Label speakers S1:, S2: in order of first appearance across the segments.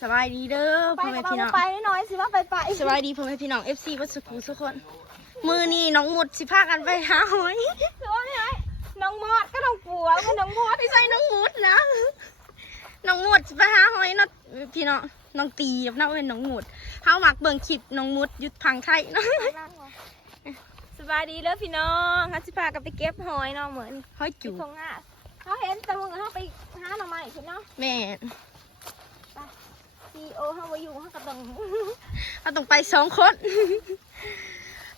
S1: สบายดีเด้อ
S2: ไป
S1: พ่อแม่
S2: กับ
S1: พี่น้อง
S2: ไปหน่อยสิว่าไปไป
S1: สบายดีพ่อแม่พี่น้อง FC วัดสุขุทุกคน มือนี่น้องหมุดสิพากันไปหาหอย
S2: สิว่าไงน้องมอดก็น้องปัวก็น้องมอด
S1: ไม่ใช่น้องหมุดนะน้องหมุดสิไปหาหอยเนาะพี่น้องน้องตีบนะเป็นน้องหมุดเฮามักเบิ่งคลิปน้องหมุดหยุดพังไทยเนาะ
S2: สบายดีเด้อพี่น้องเขาสิพากันไปเก็บหอยเนาะเหมือน
S1: หอย
S2: จุ
S1: จู
S2: ดทงอะเขาเห็นแต่มึงเขาไปหาหน่อไม้พี่เนาะ
S1: แม่น
S2: ซีโอเขาไปอยู่เขากระต้อง
S1: เราต้องไปสองคน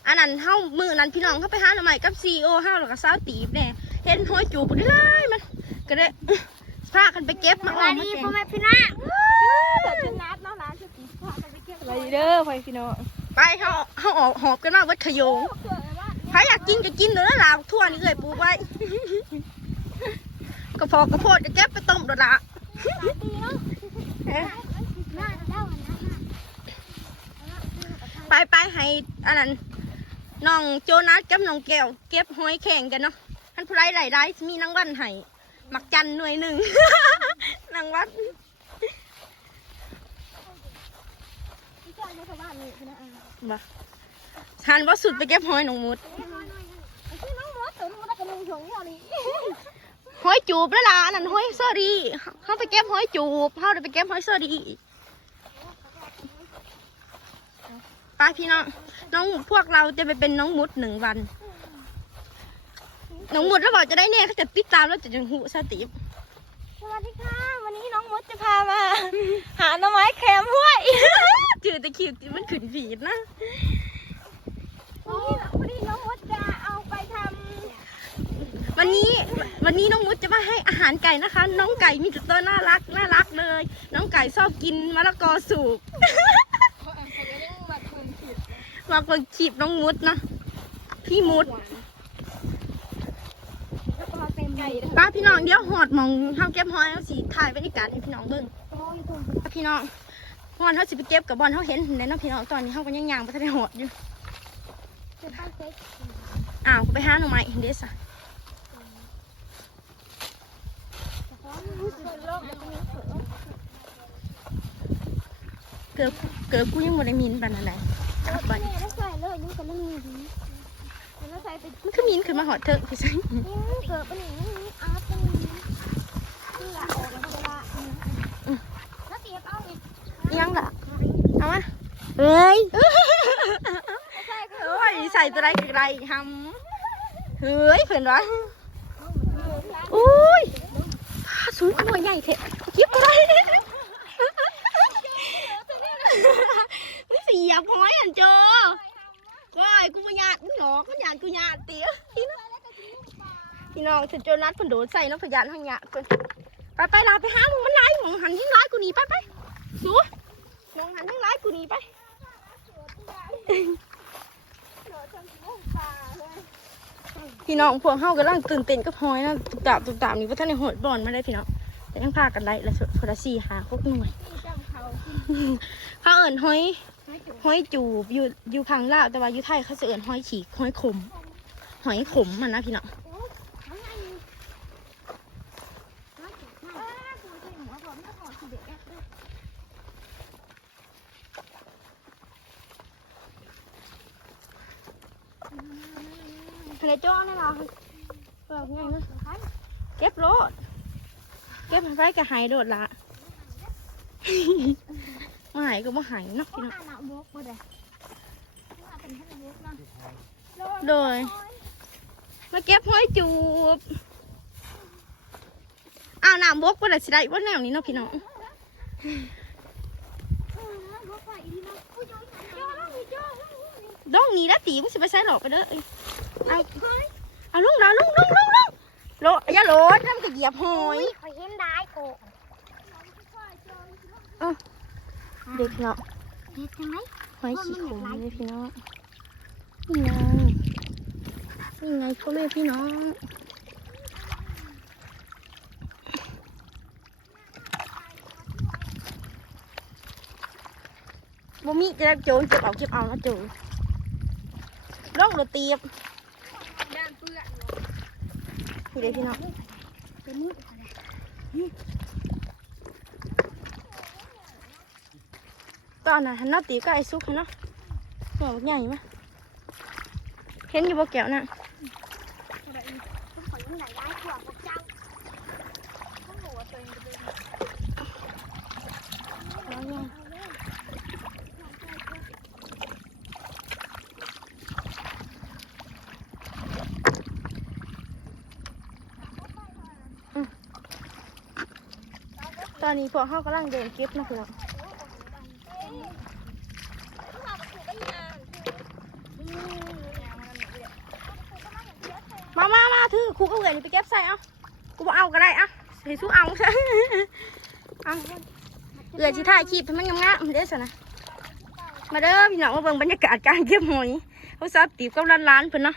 S1: อันนั้นเฮามือนั้นพี่น้องเขาไปหาหน่อไม้กับ CEO เฮาแล้วก็สาวตีบแน่เห็นหอยจูบได้มัน ก็ได้พากันไปเก็บมาออกมาแกง
S2: พี่น้าแต่ชุดนัดเนาะร้านชุดสีพากันไปเก็บ
S1: ไปเด้อไปพี่น้องไปเขาเขาออกหอบกันมาวัดขยงใครอยากกินก็กินเด้อลาวทั่วนี่เลยปูไว้ กระพอกระโพดจะเก็บไปต้มโดดละ
S2: ดีเนาะ
S1: เอ๊ะ
S2: หน้าเจ้าอันนั้นน่ะ
S1: ไปไปให้อันนั้นน้องโจนัสกับน้องแก้วเก็บหอยแข่งกันเนาะท่านผู้ไรหลายได้มีนางวันให้มักจันหน่วยหนึ่ง นางวัด
S2: พี่เจ้าในชาวบ้านนี่พี่น้า
S1: บ่ทันว่าสุดไปเก็บหอยน้องมุด
S2: คือน้องมดตัวน้องมดกับลุงชงเนี่ยนี่
S1: หอยจูบแล้วล่ะอันนั้นหอยเซอรี่เขาไปเก็บหอยจูบเขาได้ไปเก็บหอยเซอรี่ ไปพี่น้อง น้องพวกเราจะไปเป็นน้องมุดหนึ่งวัน น้องมุดแล้วบอกจะได้แน่เขาจะติดตามแล้วจะจังหูสติป
S2: สวัสดีค่ะ วันนี้น้องมดจะพามา หาหน่อไม้แคมห้วย
S1: จืดแต่คิวมันขึ้นผีดนะ
S2: วันนี้วันนี้น้องมดจะเอาไปท
S1: วันนี้วันนี้น้องมุดจะมาให้อาหารไก่นะคะ น้องไก่มีแต่ตัวน่ารักน่ารักเลย น้องไก่ชอบกินมะละกอสุก มาเปิดจีบน้องมุดนะ พี่มุดำ
S2: แล้วก็เต็มไก่เลย
S1: ป้าพี่น้องเดี๋ยวหอดหมองเฮาเก็บหอยเอาสีถ่ายบรรยากาศให้พี่น้องเบิ่ง
S2: โอ้ยตรง
S1: พี่น้องบอลเขาสิไปเก็บกับบอลเขาเห็นเห็นแล้วเนาะพี่น้องตอนนี้เขาก็ยังยางไปทันได้หอดอยู่
S2: จะตั้งเซ็ก
S1: อ้าวไปหาหน่อไม้เดซ่ะ
S2: สุดโลกแล้วก็มีเสือ
S1: เกือบเกือบกูยังบ่ได้มินปานนั้นไหนครั บัด
S2: แม่ได้ใส่เลยนี่ก็ไม่มีดีแล้วใส่ไป
S1: มันคือมินขึ้นมาหอดเถอะพี่ซัง
S2: นี่เกิดเป็นอย่างนี้อาร์ตเป็นอย่างนี้ที่ละออกแล้วละแล้วเสียบเอาอีก
S1: ยังล่ะเอามา
S2: เฮ้ย
S1: ใส่เอ้ยใส่ตัวไรกับไรทำเฮ้ยเพื่อนวะอุ้ยสูงขนาดใหญ่เถอะเก็บอะไรไม่ เสียบห้อยอันเจอว้ายกูไม่ยาดหนอกมันยาดกูยาดเตี๋ยพี่น้องพี่น้องถึงโจนัดเพิ่นโดนใส่น้ำพยานทางยาดเพิ่นไปไปลาไปหามึงมันไล่มึงหันยิ่งไล่กูหนีไปไปสูมองหันยิ่งไล่กูหนีไปพี่น้องพวกเฮากำลังตื่นเต้นกับหอยนะตุกตามตุกตามนี่ว่าท่านในหอยบอลมาได้พี่น้องแต่ยังพากันไล่ละพละสี่หาพวกหน่วยเขาเอิญหอย หอยจูบอยู่อยู่พังลาวแต่ว่าอยู่ไทยเขาจะเอิญหอยฉีกหอยขมหอยขมมันนะพี่น้องทะเลจ้อนี่เราแบบไงนะเก็บโลดเก็บไปกับหายโดดละ มาหายก็มาหายเนาะพี่น้อง
S2: หนาวบกบ่ได้เป็นให้บกนะ
S1: โดยมาเก็บหอยจูบอ้าวน้ำบกว่าแต่สิได้ว่าแนวนี้เนาะพี่น้อง
S2: บกไปอีนะอุ้ยจ้าแล้วมีจ้าแล้ว
S1: ดองนี้แล้วตีมึงสิไปใส่หลอกไปเด้อเอ้ยเอาเอาลงนะลงลงลงลงโลอย่าโหลดทำกระเหยียบหอย
S2: ขอเห็นได้โก
S1: เด็กเนาะ
S2: เห็นไหม
S1: หอยขี้ขมเลยพี่น้องนี่ไงนี่ไงพ่อแม่พี่น้องบ่มีจะได้โจรเก็บเอาเก็บเอานะโจรลงเดือเตียบ
S2: ด้านเปื้อน
S1: พี่เด็กพี่น้อง
S2: เป็นมือ
S1: ตอนน่ะหันนาตีก็ไอซุกหันเนาะหัวใหญ่มะเห็นอยู่บ่แก้วน่ะ
S2: ตอนย้พวกเจ้าต้องบอกว่าตัวเองจะเป็น
S1: น้อยใหญ่อืมตอนนี้พวกเขากำลังเดินเก็บนะพี่อง มามามาถือครูก็เหวี่ยงนี่ไปเก็บใส่เอากูบอกเอาก็ได้อะให้สู้เอาใช่เอาเอือชิถ่ายคลิปให้มันงามๆเด้อสนะมาเด้อพี่น้องมาเบิ่งบรรยากาศการเก็บหอยเขาซับตีบกับร้านๆเพิ่นเนาะ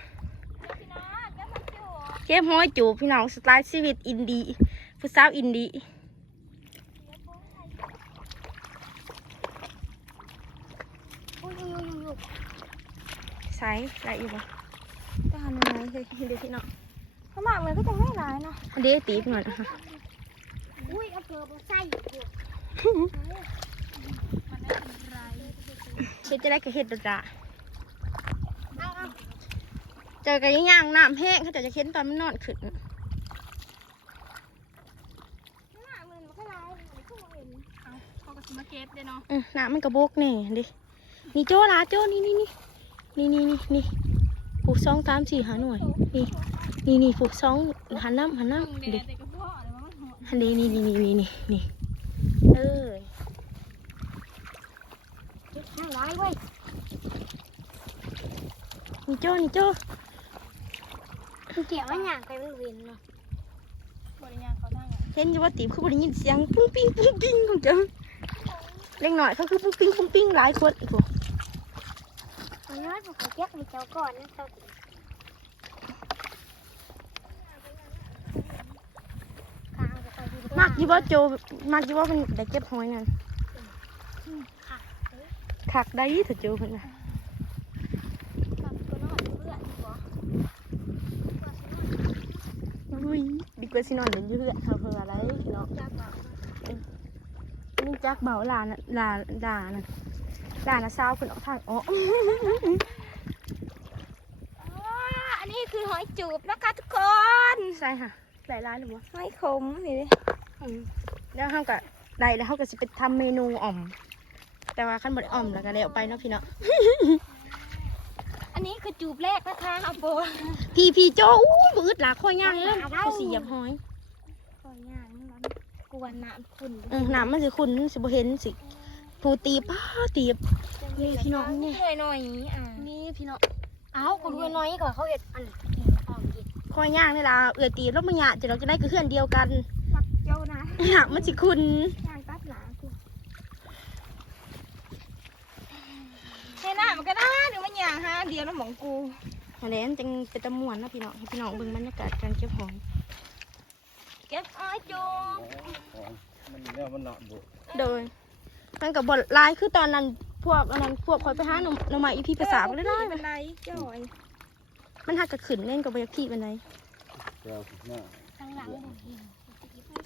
S1: เก็บหอยจูบพี่น้องสไตล์ชีวิตอินดีผู้สาวอินดี
S2: อุ้ยอุ้ยอุ้ยอุ้ย
S1: ใส่ได้อยู่บ่ก็หันมาเลยเฮ้ยเดี๋ยวพี่น้องถ้ามากเลยก็จะไม่ร้ายเนาะอันเดี๋ยวตีบหน่อยนะคะ
S2: อุ้ยเอาเกลือมาใส่อยู่
S1: เฮ็ดจะได้ก็เฮ็ดเด้อจ้ะ
S2: เอาเอา
S1: เจอกันย่างๆน้ำแห้งเขาจะจะเข็นตอนมันนอนขึ้น
S2: หน้ามันมันก็ลายมันก็เห็น
S3: เขาก็สิมาเก็บเลยเนาะ
S1: อืมน้ำมันกระโบกแน่ดินี่โจ้ลาโจ้นี่นี่นี่ นี่นี่นี่นี่ผูกสองสามสี่หาหน่วย นี่นี่นี่ผูกสองหันน้ำหัน
S3: มึง
S1: น้ำ
S3: แด
S1: ดิ
S3: ดแต่ก็พ่อเลยว่ามันหอม
S1: หันนี้นี่นี่นี่นี่นี่นี่เออ
S2: หน้าร้ายเว้ย
S1: นี่โจ้นี่โจ้
S2: มันเกี่ยวว่าอย่างไปมันเวียนเนาะ
S3: บริยางเขาทางอะ
S1: เห็นอยู่ว่าตีบเขาบ่ได้ยินเสียงปุ้งปิ้งปุ้งปิ้งของเจ้าเล็กหน่อยเขาคือปุ้งปิ้งปุ้งปิ้งหลายคนอีกพวก
S2: มั นน้อยผมขอเก็บมีเจ้าก่อนนะเจ้าข้างจะไปดู
S1: มักอยู่ว่าโจมักอยู่ว่ามันได้เก็บหอยนั่น
S2: ค่ะ
S1: ถักได้เถอะโจเพิ่นน่ะ
S2: กับตัวน้อยเพื่อนดีกว่า
S1: อุ้ยดีกว่าสินอนเล่นอยู่เพื่อนเขาเพิ่นอะไรพี่น้อง
S2: จับแบบ
S1: นี่จักเบาหลานน่ะหลานหลานน่ะ หลานน่ะสาวขึ้นออกทางอ๋อ
S2: อันนี้คือหอยจูบนะคะทุกคน
S1: ใช่ค่ะหลายร้านหรือวะ
S2: หอยขมนี่เลย
S1: อืมแล้วเฮาก็ได้แล้วเฮาก็สิไปทำเมนูอ่อม แต่ว่าขั้นบ่ได้อ่อมแล้วก็แล้วไปเนาะพี่เนาะ
S2: อันนี้คือจูบแรกนะคะเอาโบ
S1: พี่พี่โจ้อู้บืดหลาข้อย่างเลยเขาสิเหยียบหอย
S2: ขอย่างนั้นกวนน้ำขุ่น
S1: อืมน้ำมันสิคุณสิบ่เห็นสิ ผู้ตีป้าตีบนี่พี่น้องนี่
S2: เหนื่อยหน่อยอะ
S1: นี่พี่เนาะ
S2: เอ้าคนรวยน้อยกว่าเขาเห็ดอันออมกิน
S1: ข้อย่างนี่ล่ะเอื้อตีบแล้วมันหยาจะเราจะได้คือเพื่อนเดียวกัน
S2: รักเจ้านะ
S1: หนักมันสิคุณ
S2: ย่างตัดหนากู
S3: แค่หน้ามันก็ได้หรือมันยางห้าเดียวแล้วหมองกู
S1: อันนี้จังเป็นตะม่วนนะพี่น้องให้พี่น้องเบิ่งบรรยากาศการเก็บหอย
S3: เก็บอ้อยจูบ
S4: มันเนี่ยมันหนักบุ
S1: โดย มันกับบทลายคือตอนนั้นพวกอันนั้นพวกคอยไปหาหน่อหน่อไม้อีพีภาษาไปเรื่อยๆ
S3: มั
S1: มันน
S3: ไรจ่อย
S1: มันหักกระขืนเล่นกับบอยากพี่มันได
S4: แก้วหน้า
S2: ข้างหลังผมเห็น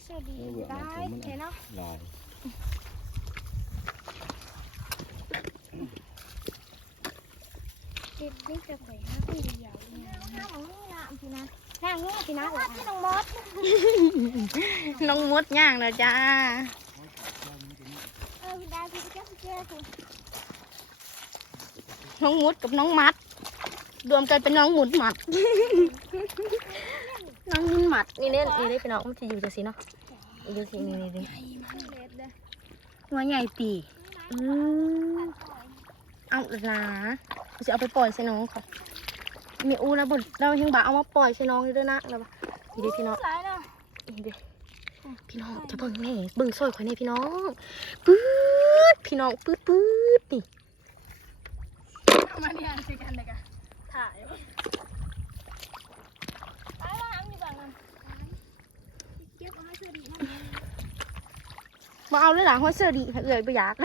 S2: สวัสดี
S4: เออเบื่อ
S2: ได้
S4: มัน
S2: เห็นเนาะ
S4: ลาย
S2: จิตนี่จะไปหาพี่เดียวเนี่ยหน้าของนี่นะพี่นะหน้าของนี่พี่นะหลังที่น้องมด
S1: น้องมดย่างแล้วจ้า น้องมุดกับน้องมัด รวมกันเป็นน้องหมุนหมัด น้องหมุนหมัดนี่เนี่ยนี่ได้เป็นน้องมันจะอยู่จังสิเนาะอยู่สินี่นี่นี่หัวใหญ่ปีอืมเอาละจะเอาไปปล่อยใส่น้องค่ะมีอูแล้วบนเรายังบ่าเอามาปล่อยใส่น้องอยู่ด้วยนะแล้วบ่นี่เด้พี่น้อง
S3: หลายเนาะ
S1: นี่เด้ พี่น้องจะเบิ่งแน่เบิ่งซอยข่อยแน่พี่น้องปื๊ดพี่น้องปื๊ดปื๊ดนี่
S3: เอามาเนี่ยสิกันเลยกะถ่ายไปว่าหางดีกว่านั้น
S2: เก็บเอาให้เธอดีนะ
S1: มาเอาเลยหล่ะหัวเสื้อดีเอ่ยบ่อยาก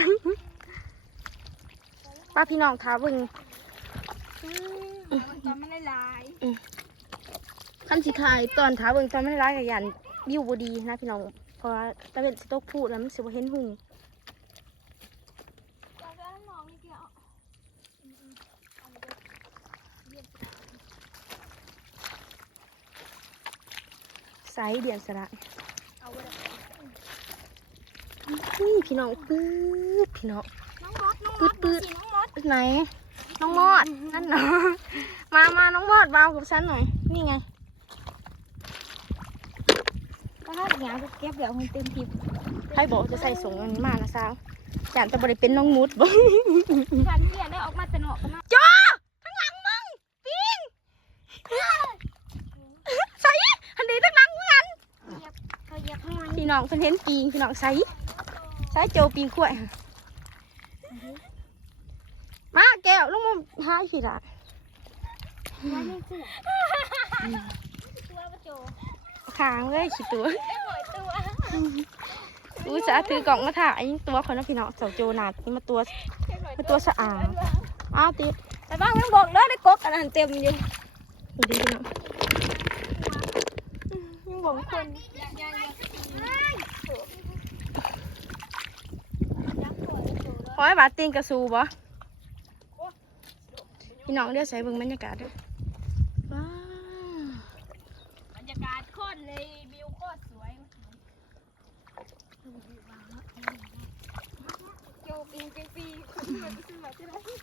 S1: ป้าพี่น้องท้าเบิ่ง
S3: ตอนมันลาย
S1: ขั้นสิทายตอนท้าเบิ่งตอนไม่ได้ร้ายกับยัน วิวบดีนะพี่น้อง เพราะว่าตะเวนสตกพูดแล้วมันสิบเห็นหุ่งไซเดียนสระพี่น้องปื๊ดพี่น้องปื๊
S2: ด
S1: ปื๊ดไหน น้องมอด นั่นเนาะมามาน้องมอดมากับฉันหน่อย นี่ไง ก็น่าจะงานก็เก็บเดี๋ยวมันเต็มทิพย์ให้บอกจะใส่ส่งอันนี้มานะสาวจานจะบริเป็นน้องมุดบ่
S2: ฉันเนี่ยได้ออกมาแต่เนาะกันนะ
S1: จ้าทั้งหลังมึงปิงใส่อันนี้ทั้งหลังมึงอัน
S2: เหยียบเขาเหยียบทำไม
S1: พี่น้องเพิ่นเห็นปิงพี่น้องใส่ใส่โจปิงขวดมาแก้วลงมาหาพี่ละ
S2: ว่าไม่เสือตัวประโจ
S1: ขางเลยขี้ตัว
S2: ได้หอยตัว
S1: อู้สาถือกล่องมาถ่ายตัวคนนะพี่น้องเสาโจนาดนี่มาตัวมาตัวสะอาดอ้าวติแต่บ้างยังบอกเด้อได้กกอันนั้นเต็มอยู่ดูดิพี่น้องยังบอกคนขอให้บาดตีนกระสูบ่พี่น้องเดี๋ยวใส่บิ่งบรรยากาศด้วยว้าว
S3: บรรยากาศโคตรเลยวิวโคตรสวย
S2: โจ ปิงปิงปิงคนมันจะมาจะได้
S1: ปิ้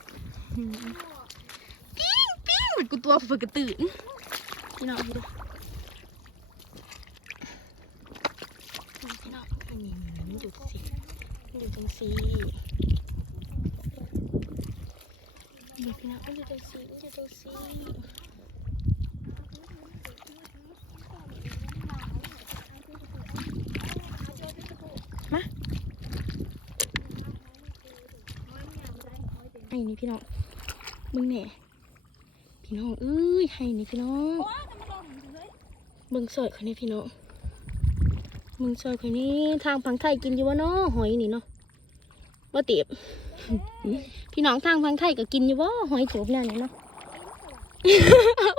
S1: งปิ้งเหมือนกูตัวฝึกกระตื่นพี่น้องดูดิพี่น้องอันนี้มันอยู่สิมันอยู่จังสีนี่พี่น้องมันอยู่จังสีมันอยู่จังสีมาไอ้ นี่พี่น้องมึงแหน่พี่น้องเอ้ยให้นี่พี่น้องเบิ่งสอยคนนี้พี่น้องมึงซอยคนนี้ทางพังไทยกินอยู่วะเนาะหอยนี่เนาะบ่เตียบพี่น้องทางพังไทยก็กินอยู่วะหอยจูบนั่นนี่เนาะ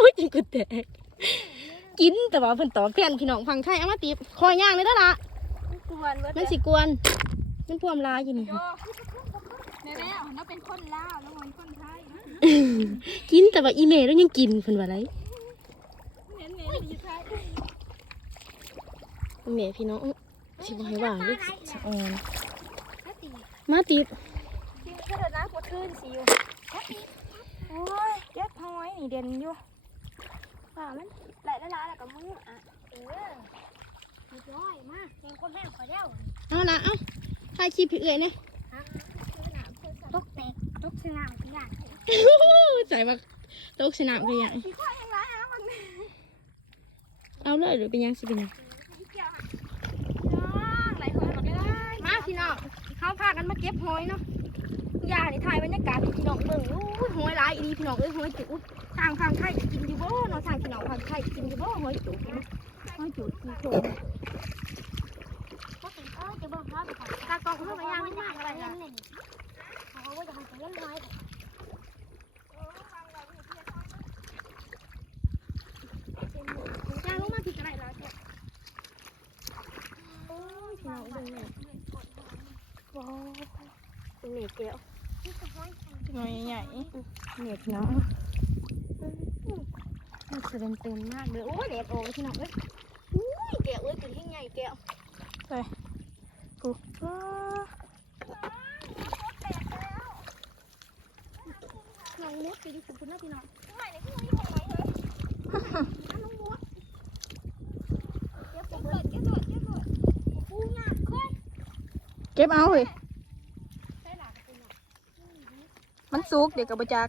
S1: อุ้ยจิงกูแตกกินแต่ว่าเพิ่นตอบแทนพี่น้องพังไทยเอามาตีบคอยย่างเลยเด้อล่ะ
S2: กวนเว้ย
S1: มันสิกวนมันพวมลายอยู่นี่
S3: โย แน่ๆน้องเป็นคนลาวน้องเป็นคนไทยนะ
S1: กินแต่ว่าอีเมลแล้วยังกินเพิ่นว่าไร
S3: เน้นๆอยู่ไทย
S1: อีเมลพี่น้องสิบ่ให้ว่าเด้อสะออน
S2: ถ้าตี
S1: มาติด
S2: ที่ก็เดินน้ำกว่าคืนสิอยู่ถ้าตี
S1: โอ้ยเก็บหอยนี่เด่นอยู่ว่ามัน
S2: ไหลละลายแล้วก็มืออะเออเรียบร้อยมากเป็นคนแม่ขอเดียว
S1: เอาละเอาถ่ายคลิปพี่เอ้ยเนี่ย
S2: ตกแต กตกสนามขยะ
S1: ใส่มาตกสนามไปยัง
S2: พี่ข้อยังไรฮะมัน
S1: เอาเลยหรือเป็นยังสิเป็นยัง
S2: เกี่ยวค่ะน้องไหลหอยมาได้
S1: มาพี่น้องเขาพากันมาเก็บหอยเนาะยานี่ถ่ายบรรยากาศให้พี่น้องเบิ่งอู้ยหอยหลายอีนีพี่น้องเอ้ยหอยจุ๊บทางทางไทยกินอยู่บ่เนาะทางพี่น้องทางไทยกินอยู่บ่หอยจุ๊บหอยจุ๊บคือโค
S2: ก็เป็นเออจะบอกว่าไป
S1: ตากล้องเขาไม่ย่างไม่มากอะไร
S2: เล่
S1: นะ
S2: น เล่นเขาว่าจะทำเล่นน้อย
S1: ยางลงมาผิดอะไรแล้วจ้ะโอ้ยพี่น้องเบิ่งเนี่ยว้าวเป็นเหน็บแก้ว
S3: หน่อยใหญ่
S1: เหน็บเนาะมันจะเป็นเต็มมากเลยโอ้ยเด็ดโอ้ยพี่น้องเอ้ยอุ้ยแก้วเอ้ยเป็นที่ใหญ่แก้วไปปุ๊บว้า น้องมุดไปดิคุณนะพี่น้องเก็บเอาเฮ้ยมันสุกเดี๋ยวกับบจัก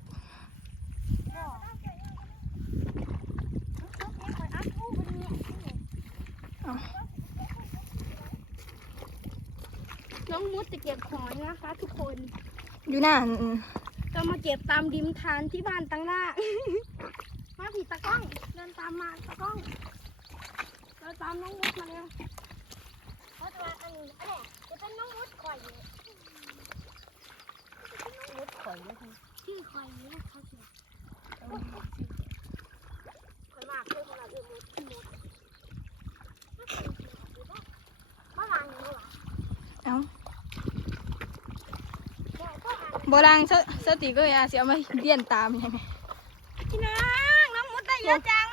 S1: น้องมุดจะเก็บหอยนะคะทุกคน
S3: อยู่นั่น
S1: เรามาเก็บตามริมทานที่บ้านตั้งหน้า มาผีตะก้อง เดินตามมาตะก้อง เดินตามน้องมุดมาเร็ว
S2: เพราะว่าอันนี้อันนี้จะเป็นน้องมดข่อยเลยน้องมดข่อยเลยชื่อข่อยนี่เขาชื่อข่อยมากเลยขนาดเออมดที่มดมาล้างนี่วะ
S3: เอ้า
S2: ก็อ่า
S3: โบราณสติก็อย่าเสียมาเรียนตามยังไง
S1: พี่น้องน้องมุดได้เยอะจัง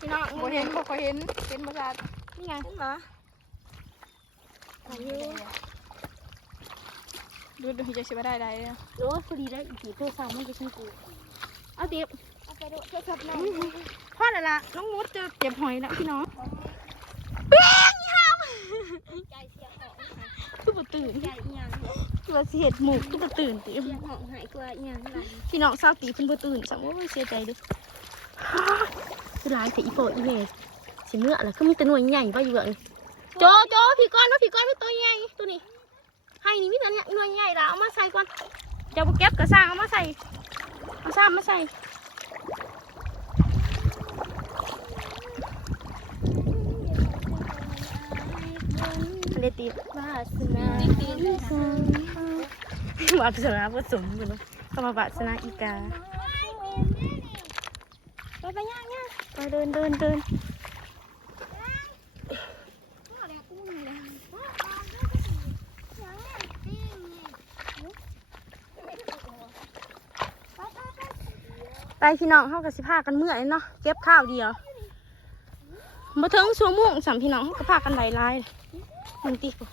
S1: พี่น้อง
S3: โบเห็นโบเคยเห็นเห็นประสาท
S1: นี่ไง
S2: ขึ้นเหรออายุ
S3: ดูดูจะชิบะได้ได้เลย
S1: โอ้ยพอดีได้อีกทีโทรศัพท์มันจะชิ้นกูเอาเตียบ
S2: เอาไปดูเพื่อชอบหน่อย
S1: พ่อเดี๋ยวละน้องมดจะเจ็บหอยแล้วพี่น้อง
S2: ใจเสียหอง
S1: คือบ่ตื่น
S2: ใจอีหยัง
S1: คือ ว่าสิเห็ดหมูกคือบ่ตื่นติ
S2: เสียหองหายกว่าอีหยังหลัง
S1: พี่น้องเศร้าตีเพิ่นบ่ตื่นจังโอ้ยเสียใจเด้อคือหลายแต่อีโปอีเมสิเมื่อแล้วก็มีแต่หน่วยใหญ่ว่าอยู่แบบนี้โจโจพี่ก้อนว่าพี่ก้อนเป็นตัวใหญ่ตัวนี้ให้นี่มีแต่หน่วยใหญ่ละเอามาใส่ก่อนเดี๋ยวบ่เก็บกระสร้างเอามาใส่เอาซ้ำมาใส่ ตีบาสนาบาสนาผสมกันเนาะเข้ามาบาสนาอีกา
S2: ไปไปย่างย่าง
S1: ไปเดินเดินเดิน
S2: ไป
S1: พี่น้องเข้ากับสิพากันเมื่อยเนาะเก็บข้าวเดียวมาถึงชั่วโมงสามพี่น้องเขาก็พากันไหลลาย มันตีกู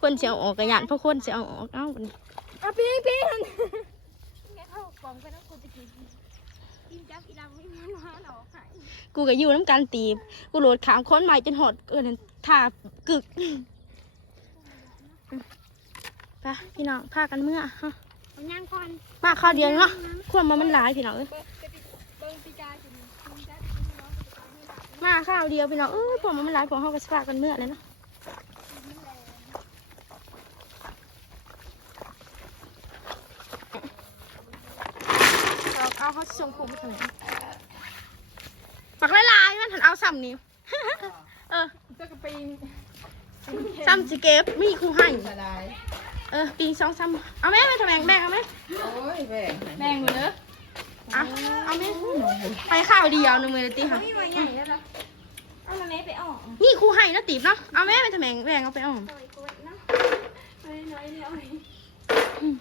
S1: คนเสียออกกระยานเพราะคนเสียเอาออกเอ้าบัดนี้
S2: เอาปิ้งปิ้งแกเอากล่องไปแล้วกูจะกินกินจับอีดำไม่มีมาหรอกหาย
S1: กูก็อยู่น้ำการตีบกูโหลดขามค้อนใหม่จนหอดเกินท่ากึกไปพี่น้องพากันเมื่อฮะ
S2: เอาย่างก่อน
S1: มาข้าวเดียวเนาะควรมามันหลายพี่น้องเอ้ย มาข้าวเดียวพี่น้องเอ้ยผมมันหลายผมเขาก็สิพากันเมื่อเลยเนาะเอาเอาเขาส่งผมไปทางไหนปักหลายๆมันถันเอาซ้ำนิ้วเออ
S3: จะกระปี
S1: ซ้ำสิเก็บมีครูให้
S5: อะไร
S1: เออปีสองซ้ำเอาแม่ไปทำแบ่งแบ่งเอาไหม
S5: โอ้ยแบ่ง
S3: แบ่งหมดเลย
S1: เอาเอาแม่ไปข้าวเดียวหนึ่งมือตีค่ะ
S2: ไม่ไหวใหญ่แล้วล่ะเอามาเล็ไปออก
S1: นี่ครูให้นะตีบเนาะเอาแม่ไปทำแบ่งแบ่งเอาไปเอา
S2: ต่อยกดนะน้อยน้อยเนี่ย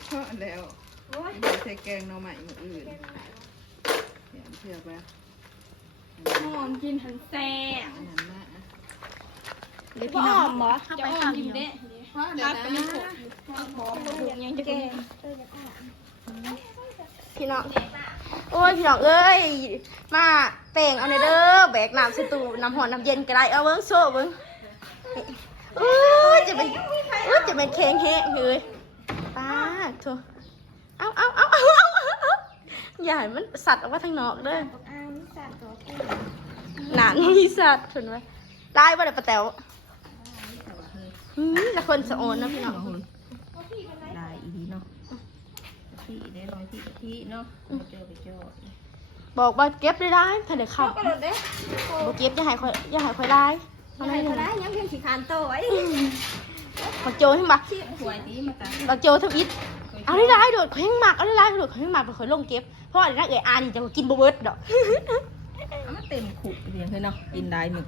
S5: เพราะแล้ว
S2: โอ้ย
S5: เดี๋ยวใส่แกงหน่อใหม่มืออื่นเดี๋ยวเชื่อไป
S3: หอมกินหันแซ่บ
S5: อันนั้นนะ
S1: เดี๋ยวพี่น้องเข้า
S3: จะ
S1: ไป
S3: หอ
S1: ข้ามว
S3: กิ
S1: เดี
S3: น
S1: ยว
S3: เด้
S5: เพราะเดี๋ยวนะ
S3: บอกถูกยังจะกิน
S1: พี่น้อง โอ้ยพี่น้องเอ้ย มาแต่งเอาในเด้อแบกน้ำสตูน้ำหอนน้ำเย็นก็ได้เอาเบิ้งโซ่เบิ้งเอ้ยจะเป็นเอ้ยจะเป็นแข็งแห้งเลยป้าโถเอาเอาเอาเอาเอาเอาอย่าให้มันสัตว์ออกมาทางนอกเด้อ
S2: อ้านี่สัตว์ตัวกู
S1: หนามีสัตว์ถึงไว้ได้บ่ได้ปะแต๋วอืมแต่คนสะโอนนะพี่น้อง
S5: พี่ได้ร้อยพี่กะทิเนาะเจอไปเจอ
S1: บอกว่าเก็บได้ได้ถ้าเดี๋ยวขับ
S2: กระโดดเด้
S1: บ่เก็บอย่าให้คอยอย่าให้คอยได้
S2: ทำไมก็ได้ยังเพียงสีขานโตไอ้
S1: บักโจให้บัก
S5: หวยดีมาตา
S1: บักโจทำอิดเอาได้ได้โดดเขายังหมักเอาได้ได้โดดเขายังหมักไปคอยลงเก็บเพราะอะไรนะเอ๋ยอานี่จะกินบ่เบิดดอก
S5: เอามาเต็มขุเรียงเลยเนาะกินได้หมึก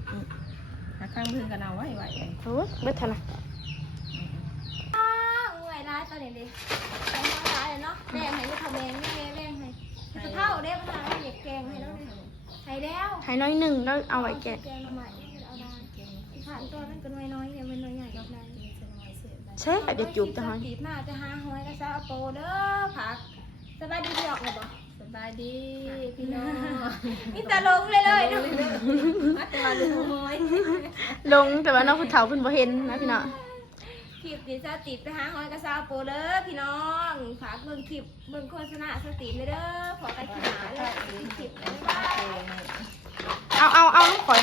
S5: หาข้างเพื่อนกันเอาไว้ไว้
S1: โอ้ยเบิดทันนะ
S2: อ้าวงวยร้ายตอนนี้ดิไปน้องร้าย เลยเนาะแบ่งให้ลูกทำเองแม่แบ่งให้จะเท่าเด้พาเราเหยียบแกงให้แล้วดิให้แล้ว
S1: ให้น้อยหนึ่งแล้วเอาไว้แกะ
S2: แกงใหม่เอาได้ผ่านตัวนั้นก็น้อยน้อยเนี่ยมันน้อยใหญ่กับนั้น
S1: ใช่เดี๋ยวจูบจะหอย
S2: ตีบหน้าจะหาหอยก็ซาโปเด้อผักสบายดีพี่ออกเลยบ่
S5: สบายดีพี่น้อง
S2: นี่ตาลงเลยเลยเนาะมาแต่ว่าดูหอย
S1: ลงแต่ว่าน้องผู้เฒ่าเพิ่นบ่เห็นนะพี่น้อง
S2: คลิปดีซาติดไปหาหอยกระซาโปเด้อพี่น้องฝากเบิ่งคลิปเบิ่งโฆษณาสติเลยเด้อขอไปคลิปหาเด้อคลิปบ๊ายบาย
S1: เอาเอาเอาลูกข่อย